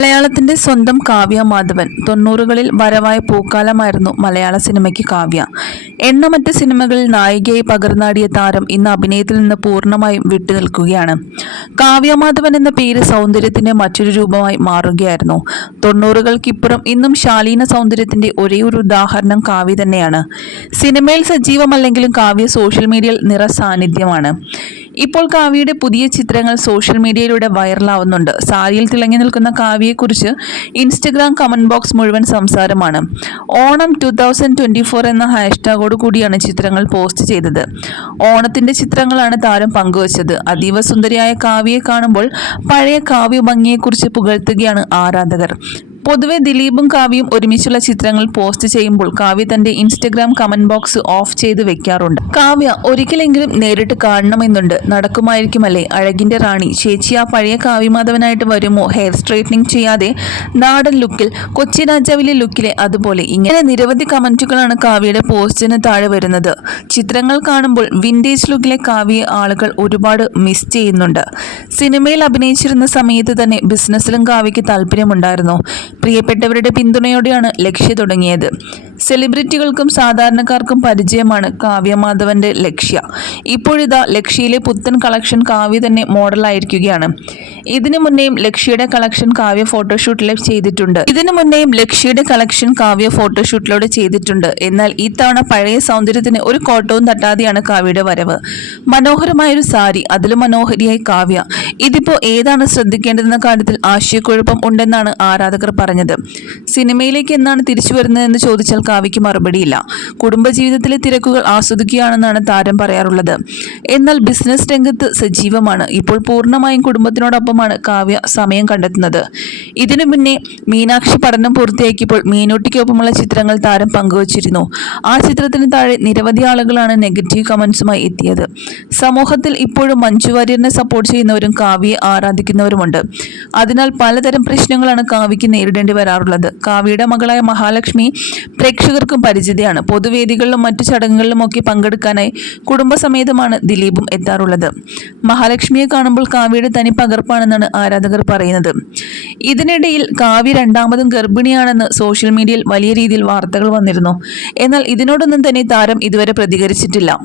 മലയാളത്തിന്റെ സ്വന്തം കാവ്യ മാധവൻ. 90കളിൽ വരവായ പൂക്കാലമായിരുന്നു മലയാള സിനിമയ്ക്ക് കാവ്യ. എണ്ണമറ്റ സിനിമകളിൽ നായികയായി പകർന്നാടിയ താരം ഇന്ന് അഭിനയത്തിൽ നിന്ന് പൂർണ്ണമായും വിട്ടുനിൽക്കുകയാണ്. കാവ്യ മാധവൻ എന്ന പേര് സൗന്ദര്യത്തിന്റെ മറ്റൊരു രൂപമായി മാറുകയായിരുന്നു. 90കൾക്കിപ്പുറം ഇന്നും ശാലീന സൗന്ദര്യത്തിന്റെ ഒരേയൊരു ഉദാഹരണം കാവ്യ തന്നെയാണ്. സിനിമയിൽ സജീവമല്ലെങ്കിലും കാവ്യ സോഷ്യൽ മീഡിയയിൽ നിറസാന്നിധ്യമാണ്. ഇപ്പോൾ കാവ്യയുടെ പുതിയ ചിത്രങ്ങൾ സോഷ്യൽ മീഡിയയിലൂടെ വൈറലാവുന്നുണ്ട്. സാരിയിൽ തിളങ്ങി നിൽക്കുന്ന കാവ്യയെക്കുറിച്ച് ഇൻസ്റ്റഗ്രാം കമന്റ് ബോക്സ് മുഴുവൻ സംസാരമാണ്. ഓണം 2024 എന്ന ഹാഷ്ടാഗോട് കൂടിയാണ് ചിത്രങ്ങൾ പോസ്റ്റ് ചെയ്തത്. ഓണത്തിന്റെ ചിത്രങ്ങളാണ് താരം പങ്കുവച്ചത്. അതീവ സുന്ദരിയായ കാവ്യയെ കാണുമ്പോൾ പഴയ കാവ്യ ഭംഗിയെക്കുറിച്ച് പുകഴ്ത്തുകയാണ് ആരാധകർ. പൊതുവെ ദിലീപും കാവ്യയും ഒരുമിച്ചുള്ള ചിത്രങ്ങൾ പോസ്റ്റ് ചെയ്യുമ്പോൾ കാവ്യ തന്റെ ഇൻസ്റ്റഗ്രാം കമന്റ് ബോക്സ് ഓഫ് ചെയ്ത് വെക്കാറുണ്ട്. കാവ്യ ഒരിക്കലെങ്കിലും നേരിട്ട് കാണണമെന്നുണ്ട്. നടക്കുമായിരിക്കുമല്ലേ അഴകിന്റെ റാണി. ചേച്ചി ആ പഴയ കാവ്യമാധവനായിട്ട് വരുമോ? ഹെയർ സ്ട്രൈറ്റനിങ് ചെയ്യാതെ നാടൻ ലുക്കിൽ, കൊച്ചി രാജാവിലെ ലുക്കിലെ അതുപോലെ. ഇങ്ങനെ നിരവധി കമന്റുകളാണ് കാവ്യയുടെ പോസ്റ്റിന് താഴെ വരുന്നത്. ചിത്രങ്ങൾ കാണുമ്പോൾ വിന്റേജ് ലുക്കിലെ കാവ്യയെ ആളുകൾ ഒരുപാട് മിസ് ചെയ്യുന്നുണ്ട്. സിനിമയിൽ അഭിനയിച്ചിരുന്ന സമയത്ത് തന്നെ ബിസിനസ്സിലും കാവ്യയ്ക്ക് താല്പര്യമുണ്ടായിരുന്നു. പ്രിയപ്പെട്ടവരുടെ പിന്തുണയോടെയാണ് ലക്ഷ്യ തുടങ്ങിയത്. സെലിബ്രിറ്റികൾക്കും സാധാരണക്കാർക്കും പരിചയമാണ് കാവ്യ മാധവന്റെ ലക്ഷ്യ. ഇപ്പോഴിതാ ലക്ഷ്യയിലെ പുത്തൻ കളക്ഷൻ കാവ്യ തന്നെ മോഡലായിരിക്കുകയാണ്. ഇതിനു മുന്നേയും ലക്ഷ്യയുടെ കളക്ഷൻ കാവ്യ ഫോട്ടോഷൂട്ടിലൂടെ ചെയ്തിട്ടുണ്ട്. എന്നാൽ ഇത്തവണ പഴയ സൗന്ദര്യത്തിന് ഒരു കോട്ടവും തട്ടാതെയാണ് കാവ്യയുടെ വരവ്. മനോഹരമായൊരു സാരി, അതിലും മനോഹരിയായി കാവ്യ. ഇതിപ്പോ ഏതാണ് ശ്രദ്ധിക്കേണ്ടതെന്ന കാര്യത്തിൽ ആശയക്കുഴപ്പം ഉണ്ടെന്നാണ് ആരാധകർ പറഞ്ഞത്. സിനിമയിലേക്ക് എന്നാണ് തിരിച്ചു വരുന്നതെന്ന് ചോദിച്ചാൽ കാവ്യയ്ക്ക് മറുപടിയില്ല. കുടുംബജീവിതത്തിലെ തിരക്കുകൾ ആസ്വദിക്കുകയാണെന്നാണ് താരം പറയാറുള്ളത്. എന്നാൽ ബിസിനസ് രംഗത്ത് സജീവമാണ്. ഇപ്പോൾ പൂർണ്ണമായും കുടുംബത്തിനോടൊപ്പമാണ് കാവ്യ സമയം കണ്ടെത്തുന്നത്. ഇതിനു മുന്നേ മീനാക്ഷി പഠനം പൂർത്തിയാക്കിയപ്പോൾ മീനൂട്ടിക്കൊപ്പമുള്ള ചിത്രങ്ങൾ താരം പങ്കുവച്ചിരുന്നു. ആ ചിത്രത്തിന് താഴെ നിരവധി ആളുകളാണ് നെഗറ്റീവ് കമന്റ്സുമായി എത്തിയത്. സമൂഹത്തിൽ ഇപ്പോഴും മഞ്ജു വാര്യറിനെ സപ്പോർട്ട് ചെയ്യുന്നവരും കാവ്യയെ ആരാധിക്കുന്നവരുമുണ്ട്. അതിനാൽ പലതരം പ്രശ്നങ്ങളാണ് കാവ്യയ്ക്ക് നേരിടേണ്ടി വരാറുള്ളത്. കാവ്യയുടെ മകളായ മഹാലക്ഷ്മി പ്രേക്ഷകർക്കും പരിചിതയാണ്. പൊതുവേദികളിലും മറ്റു ചടങ്ങുകളിലുമൊക്കെ പങ്കെടുക്കാനായി കുടുംബസമേതമാണ് ദിലീപും എത്താറുള്ളത്. മഹാലക്ഷ്മിയെ കാണുമ്പോൾ കാവ്യയുടെ തനി പകർപ്പാണെന്നാണ് ആരാധകർ പറയുന്നത്. ഇതിനിടയിൽ കാവ്യ രണ്ടാമതും ഗർഭിണിയാണെന്ന് സോഷ്യൽ മീഡിയയിൽ വലിയ രീതിയിൽ വാർത്തകൾ വന്നിരുന്നു. എന്നാൽ ഇതിനോടൊന്നും തന്നെ താരം ഇതുവരെ പ്രതികരിച്ചിട്ടില്ല.